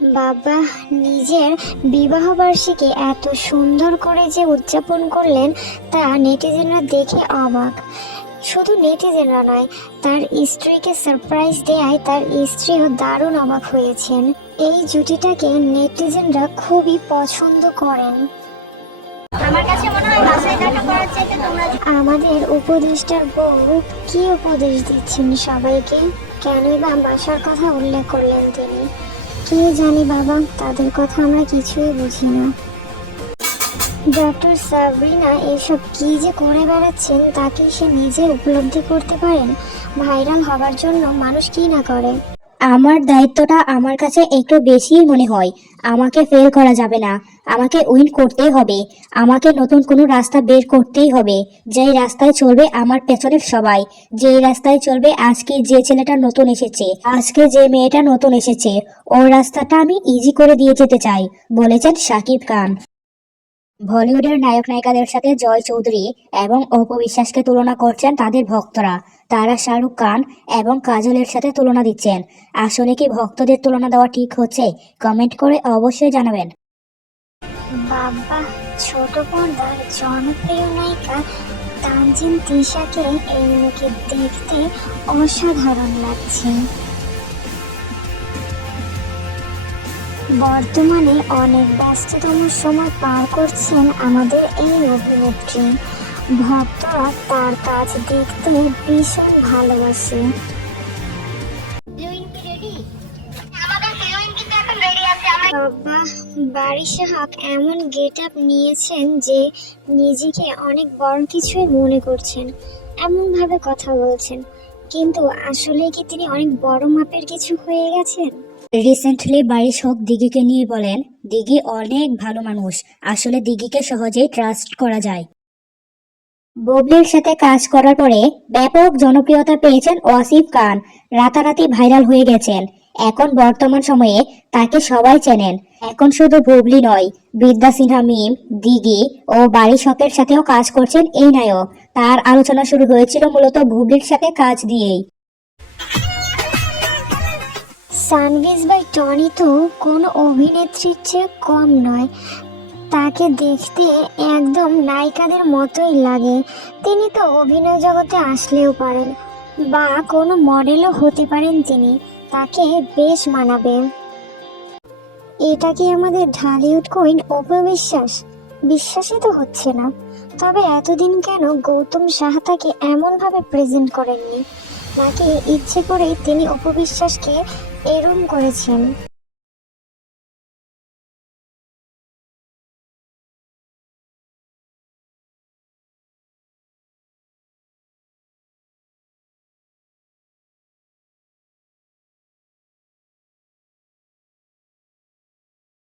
বাবা নিজের বিবাহবার্ষিকী এত সুন্দর করে যে উদযাপন করলেন তা নেটিজেনরা দেখে অবাক। শুধু নেটিজেনরা নয় তার স্ত্রীকে সারপ্রাইজ দেয় তার স্ত্রীও দারুণ অবাক হয়েছেন। এই জুটিটাকে নেটিজেনরা খুবই পছন্দ করেন। আমাদের উপদেষ্টার বউ কি উপদেশ দিচ্ছেন সবাইকে? কেনই বা বাসার কথা উল্লেখ করলেন তিনি। কি জানি বাবা, তাদের কথা আমরা কিছুই বুঝি না। ডক্টর সাবরিনা এসব কি যে করে বেড়াচ্ছেন তাকে সে নিজে উপলব্ধি করতে পারেন? ভাইরাল হবার জন্য মানুষ কি না করে? আমার দায়িত্বটা আমার কাছে একটু বেশিই মনে হয়। আমাকে ফেল করা যাবে না। আমাকে উইন করতেই হবে। আমাকে নতুন কোনো রাস্তা বের করতেই হবে। যেই রাস্তায় চলবে আমার পেছনের সবাই। যেই রাস্তায় চলবে আজকে যে ছেলেটা নতুন এসেছে, আজকে যে মেয়েটা নতুন এসেছে, ওর রাস্তাটা আমি ইজি করে দিয়ে যেতে চাই, বলেছেন সাকিব খান। বলিউডের নায়ক নায়িকাদের সাথে জয় চৌধুরী এবং অপু বিশ্বাসকে তুলনা করছেন তাদের ভক্তরা। তারা শাহরুখ খান এবং কাজলের সাথে তুলনা দিচ্ছেন। আসলে কি ভক্তদের তুলনা দেওয়া ঠিক হচ্ছে? কমেন্ট করে অবশ্যই জানাবেন। বাবা, ছোট জনপ্রিয় নায়িকা তানজিন তিশাকে এই দেখতে অসাধারণ লাগছে। বর্তমানে অনেক ব্যস্ততম সময় পার করছেন আমাদের এই অভিনেত্রী। ভক্তরা তার কাজ দেখতে ভীষণ ভালোবাসে। বাবা হক এমন গেট আপ নিয়েছেন যে নিজেকে অনেক বড় কিছুই মনে করছেন, এমনভাবে কথা বলছেন। কিন্তু আসলে কি তিনি অনেক বড় মাপের কিছু হয়ে গেছেন? রিসেন্টলি বারিশ হোক দিঘিকে নিয়ে বলেন, দিঘি অনেক ভালো মানুষ। আসলে দিঘিকে সহজেই ট্রাস্ট করা যায়। ববলির সাথে কাজ করার পরে ব্যাপক জনপ্রিয়তা পেয়েছেন ওয়াসিফ খান। রাতারাতি ভাইরাল হয়ে গেছেন। এখন বর্তমান সময়ে তাকে সবাই চেনেন। এখন শুধু বুবলি নয়, বিদ্যা সিনহা মিম, দিঘি ও বারিশ হকের সাথেও কাজ করছেন এই নায়ক। তার আলোচনা শুরু হয়েছিল মূলত বুবলির সাথে কাজ দিয়েই। সানভিজ বাই টনি তো কোনো অভিনেত্রীর চেয়ে কম নয়। তাকে দেখতে একদম নায়িকাদের মতোই লাগে। তিনি তো অভিনয় জগতে আসলেও পারেন বা কোনো মডেলও হতে পারেন তিনি। তাকে বেশ মানাবে। এটা কি আমাদের ঢালিউড কুইন অপবিশ্বাস বিশ্বাসই তো হচ্ছে না। তবে এতদিন কেন গৌতম সাহা তাকে এমনভাবে প্রেজেন্ট করেননি? নাকি ইচ্ছে করেই তিনি অপবিশ্বাসকে এরম করেছেন।